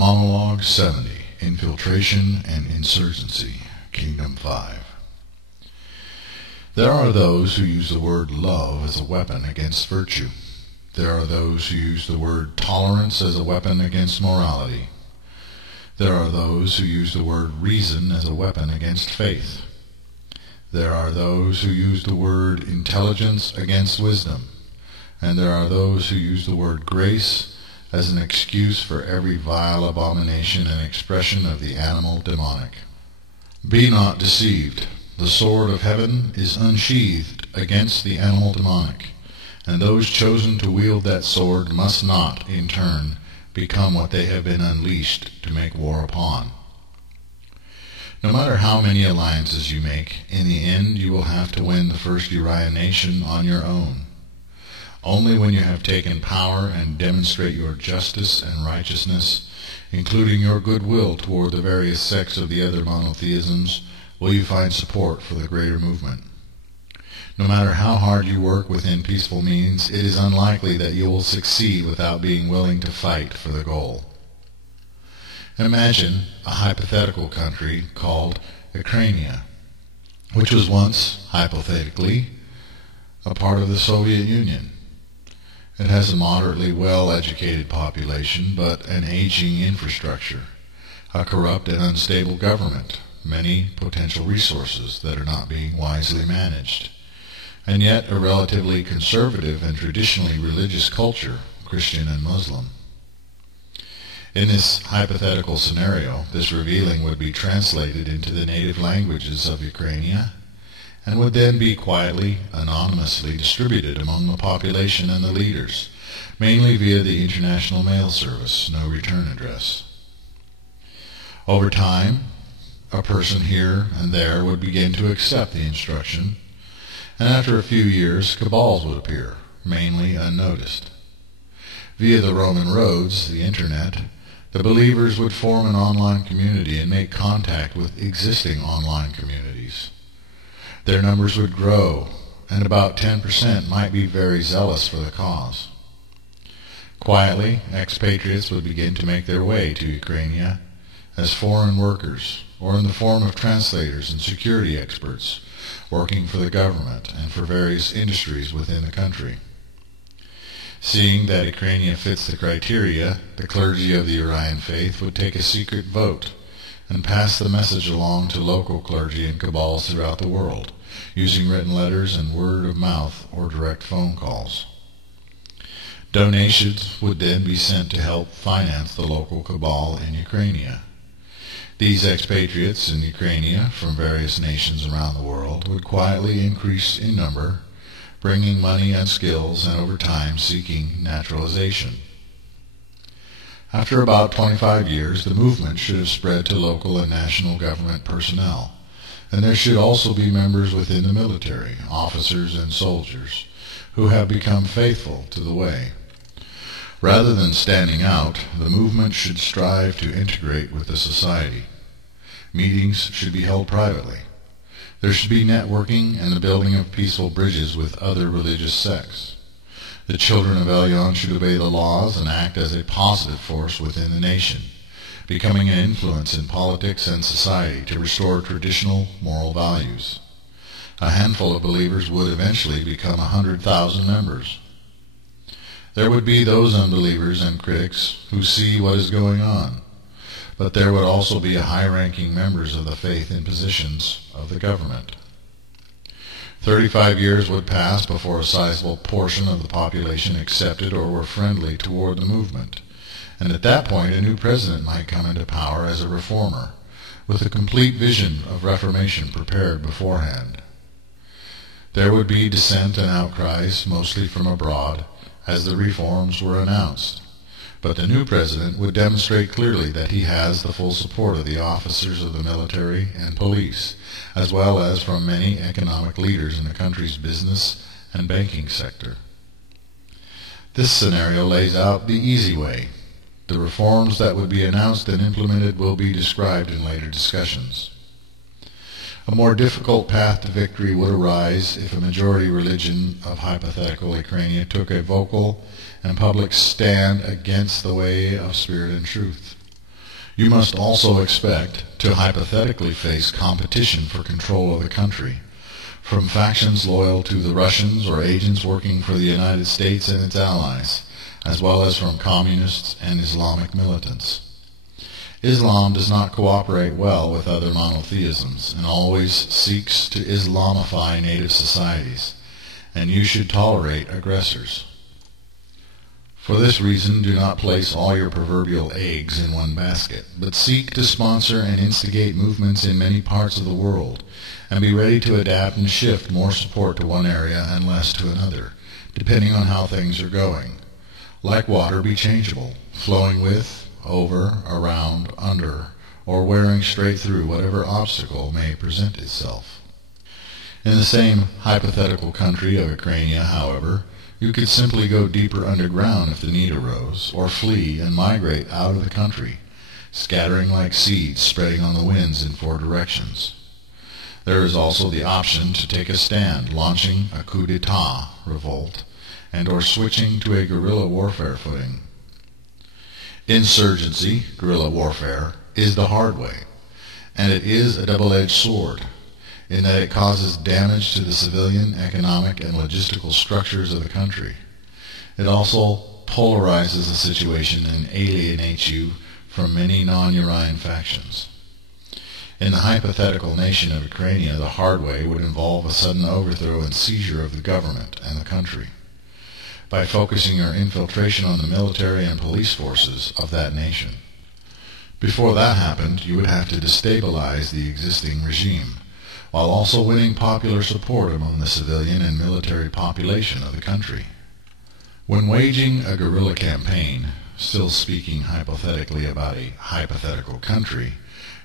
Monologue 70, Infiltration and Insurgency, Kingdom 5. There are those who use the word love as a weapon against virtue. There are those who use the word tolerance as a weapon against morality. There are those who use the word reason as a weapon against faith. There are those who use the word intelligence against wisdom. And there are those who use the word grace as an excuse for every vile abomination and expression of the animal demonic. Be not deceived. The sword of heaven is unsheathed against the animal demonic, and those chosen to wield that sword must not, in turn, become what they have been unleashed to make war upon. No matter how many alliances you make, in the end you will have to win the first Uriah nation on your own. Only when you have taken power and demonstrate your justice and righteousness, including your goodwill toward the various sects of the other monotheisms, will you find support for the greater movement. No matter how hard you work within peaceful means, it is unlikely that you will succeed without being willing to fight for the goal. Imagine a hypothetical country called Ukraine, which was once, hypothetically, a part of the Soviet Union. It has a moderately well-educated population, but an aging infrastructure, a corrupt and unstable government, many potential resources that are not being wisely managed, and yet a relatively conservative and traditionally religious culture, Christian and Muslim. In this hypothetical scenario, this revealing would be translated into the native languages of Ukraine, and would then be quietly, anonymously distributed among the population and the leaders, mainly via the international mail service, no return address. Over time, a person here and there would begin to accept the instruction, and after a few years, cabals would appear, mainly unnoticed. Via the Roman roads, the internet, the believers would form an online community and make contact with existing online communities. Their numbers would grow, and about 10% might be very zealous for the cause. Quietly, expatriates would begin to make their way to Ukraine as foreign workers, or in the form of translators and security experts, working for the government and for various industries within the country. Seeing that Ukraine fits the criteria, the clergy of the Uriah faith would take a secret vote and pass the message along to local clergy and cabals throughout the world, using written letters and word of mouth or direct phone calls. Donations would then be sent to help finance the local cabal in Ukraine. These expatriates in Ukraine from various nations around the world would quietly increase in number, bringing money and skills, and over time seeking naturalization. After about 25 years, the movement should have spread to local and national government personnel, and there should also be members within the military, officers and soldiers, who have become faithful to the way. Rather than standing out, the movement should strive to integrate with the society. Meetings should be held privately. There should be networking and the building of peaceful bridges with other religious sects. The children of Elyon should obey the laws and act as a positive force within the nation, becoming an influence in politics and society to restore traditional moral values. A handful of believers would eventually become 100,000 members. There would be those unbelievers and critics who see what is going on, but there would also be high-ranking members of the faith in positions of the government. 35 years would pass before a sizable portion of the population accepted or were friendly toward the movement, and at that point a new president might come into power as a reformer, with a complete vision of reformation prepared beforehand. There would be dissent and outcries, mostly from abroad, as the reforms were announced, but the new president would demonstrate clearly that he has the full support of the officers of the military and police, as well as from many economic leaders in the country's business and banking sector. This scenario lays out the easy way. The reforms that would be announced and implemented will be described in later discussions. A more difficult path to victory would arise if a majority religion of hypothetical Ukraine took a vocal and public stand against the way of spirit and truth. You must also expect to hypothetically face competition for control of the country, from factions loyal to the Russians or agents working for the United States and its allies, as well as from communists and Islamic militants. Islam does not cooperate well with other monotheisms and always seeks to Islamify native societies, and you should tolerate aggressors. For this reason, do not place all your proverbial eggs in one basket, but seek to sponsor and instigate movements in many parts of the world, and be ready to adapt and shift more support to one area and less to another, depending on how things are going. Like water, be changeable, flowing with, over, around, under, or wearing straight through whatever obstacle may present itself. In the same hypothetical country of Ukraine, however, you could simply go deeper underground if the need arose, or flee and migrate out of the country, scattering like seeds spreading on the winds in 4 directions. There is also the option to take a stand, launching a coup d'etat revolt, and or switching to a guerrilla warfare footing. Insurgency, guerrilla warfare, is the hard way, and it is a double-edged sword, in that it causes damage to the civilian, economic, and logistical structures of the country. It also polarizes the situation and alienates you from many non-Urian factions. In the hypothetical nation of Ukraine, the hard way would involve a sudden overthrow and seizure of the government and the country, by focusing your infiltration on the military and police forces of that nation. Before that happened, you would have to destabilize the existing regime, while also winning popular support among the civilian and military population of the country. When waging a guerrilla campaign, still speaking hypothetically about a hypothetical country,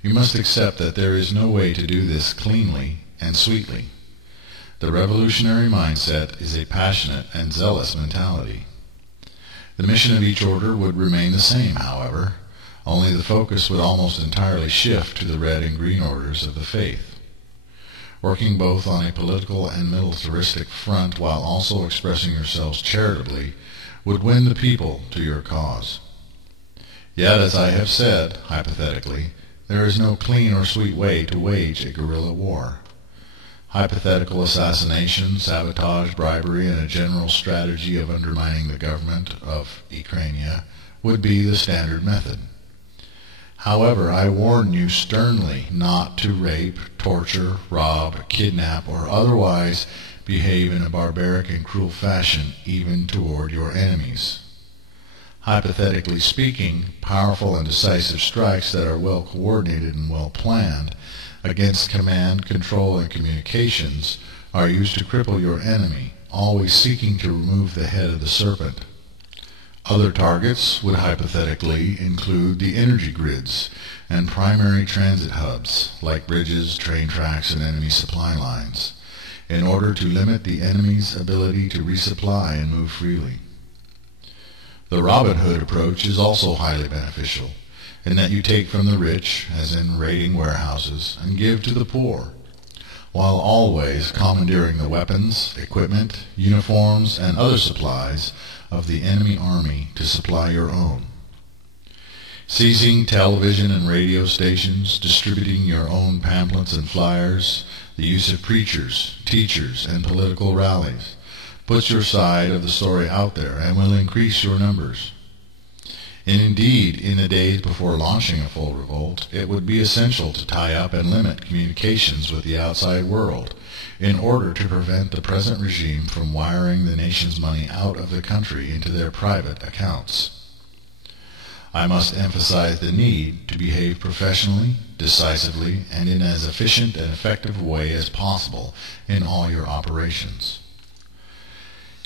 you must accept that there is no way to do this cleanly and sweetly. The revolutionary mindset is a passionate and zealous mentality. The mission of each order would remain the same, however, only the focus would almost entirely shift to the red and green orders of the faith. Working both on a political and militaristic front while also expressing yourselves charitably would win the people to your cause. Yet, as I have said, hypothetically, there is no clean or sweet way to wage a guerrilla war. Hypothetical assassination, sabotage, bribery, and a general strategy of undermining the government of Ukraine would be the standard method. However, I warn you sternly not to rape, torture, rob, kidnap, or otherwise behave in a barbaric and cruel fashion even toward your enemies. Hypothetically speaking, powerful and decisive strikes that are well coordinated and well planned against command, control, and communications are used to cripple your enemy, always seeking to remove the head of the serpent. Other targets would hypothetically include the energy grids and primary transit hubs, like bridges, train tracks, and enemy supply lines, in order to limit the enemy's ability to resupply and move freely. The Robin Hood approach is also highly beneficial, in that you take from the rich, as in raiding warehouses, and give to the poor, while always commandeering the weapons, equipment, uniforms, and other supplies of the enemy army to supply your own. Seizing television and radio stations, distributing your own pamphlets and flyers, the use of preachers, teachers, and political rallies puts your side of the story out there and will increase your numbers. And indeed, in the days before launching a full revolt, it would be essential to tie up and limit communications with the outside world in order to prevent the present regime from wiring the nation's money out of the country into their private accounts. I must emphasize the need to behave professionally, decisively, and in as efficient and effective a way as possible in all your operations.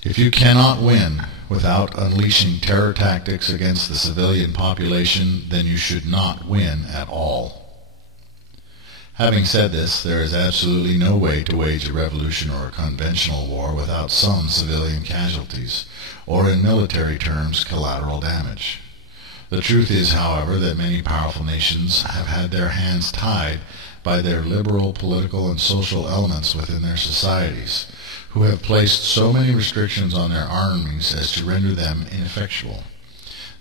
If you cannot win without unleashing terror tactics against the civilian population, then you should not win at all. Having said this, there is absolutely no way to wage a revolution or a conventional war without some civilian casualties, or in military terms, collateral damage. The truth is, however, that many powerful nations have had their hands tied by their liberal political and social elements within their societies, who have placed so many restrictions on their armies as to render them ineffectual.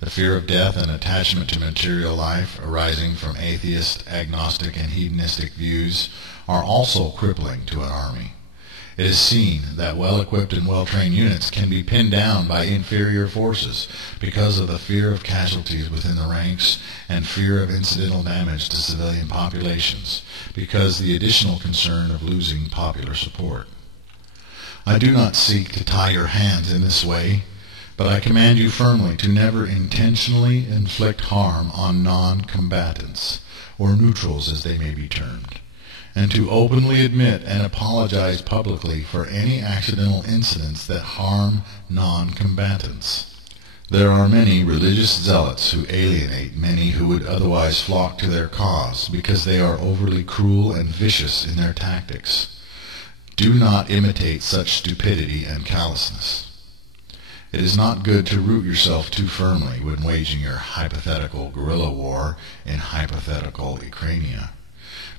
The fear of death and attachment to material life arising from atheist, agnostic, and hedonistic views are also crippling to an army. It is seen that well-equipped and well-trained units can be pinned down by inferior forces because of the fear of casualties within the ranks and fear of incidental damage to civilian populations because the additional concern of losing popular support. I do not seek to tie your hands in this way, but I command you firmly to never intentionally inflict harm on non-combatants, or neutrals as they may be termed, and to openly admit and apologize publicly for any accidental incidents that harm non-combatants. There are many religious zealots who alienate many who would otherwise flock to their cause because they are overly cruel and vicious in their tactics. Do not imitate such stupidity and callousness. It is not good to root yourself too firmly when waging your hypothetical guerrilla war in hypothetical Ukrainia.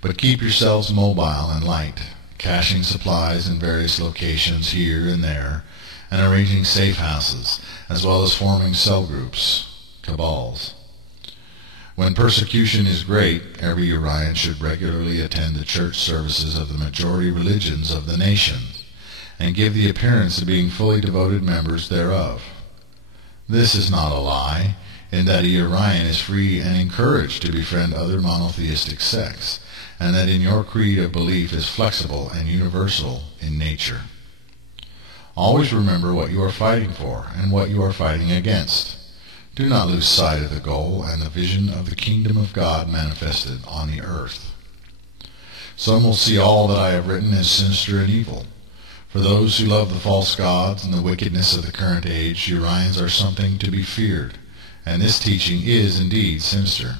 But keep yourselves mobile and light, caching supplies in various locations here and there, and arranging safe houses, as well as forming cell groups, cabals. When persecution is great, every Urian should regularly attend the church services of the majority religions of the nation, and give the appearance of being fully devoted members thereof. This is not a lie, in that a Urian is free and encouraged to befriend other monotheistic sects, and that in your creed of belief is flexible and universal in nature. Always remember what you are fighting for and what you are fighting against. Do not lose sight of the goal and the vision of the kingdom of God manifested on the earth. Some will see all that I have written as sinister and evil. For those who love the false gods and the wickedness of the current age, Urians are something to be feared, and this teaching is indeed sinister.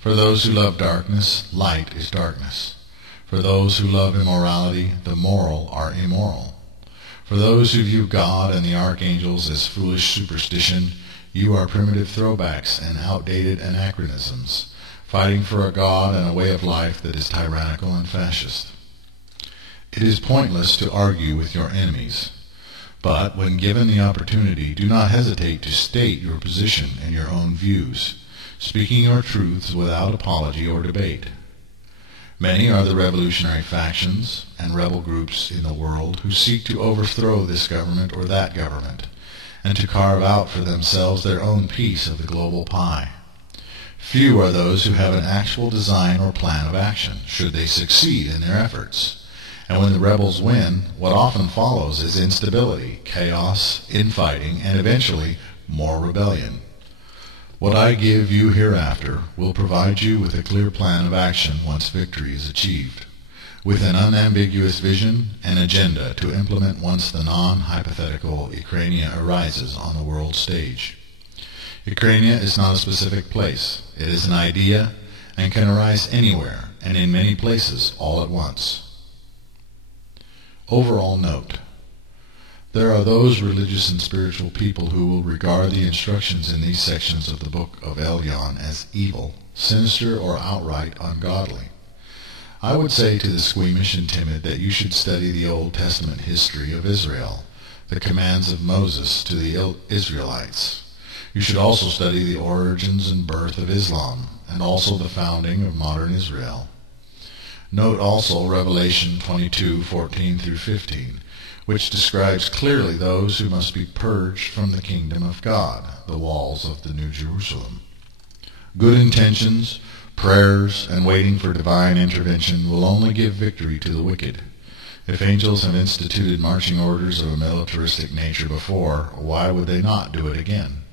For those who love darkness, light is darkness. For those who love immorality, the moral are immoral. For those who view God and the archangels as foolish superstition, you are primitive throwbacks and outdated anachronisms, fighting for a God and a way of life that is tyrannical and fascist. It is pointless to argue with your enemies, but when given the opportunity, do not hesitate to state your position and your own views, speaking your truths without apology or debate. Many are the revolutionary factions and rebel groups in the world who seek to overthrow this government or that government, and to carve out for themselves their own piece of the global pie. Few are those who have an actual design or plan of action, should they succeed in their efforts. And when the rebels win, what often follows is instability, chaos, infighting, and eventually more rebellion. What I give you hereafter will provide you with a clear plan of action once victory is achieved, with an unambiguous vision and agenda to implement once the non-hypothetical Ukrainia arises on the world stage. Ukrainia is not a specific place. It is an idea and can arise anywhere and in many places all at once. Overall note: there are those religious and spiritual people who will regard the instructions in these sections of the book of Elyon as evil, sinister, or outright ungodly. I would say to the squeamish and timid that you should study the Old Testament history of Israel, the commands of Moses to the Israelites. You should also study the origins and birth of Islam, and also the founding of modern Israel. Note also Revelation 22:14 through 15, which describes clearly those who must be purged from the kingdom of God, the walls of the New Jerusalem. Good intentions, prayers, and waiting for divine intervention will only give victory to the wicked. If angels have instituted marching orders of a militaristic nature before, why would they not do it again?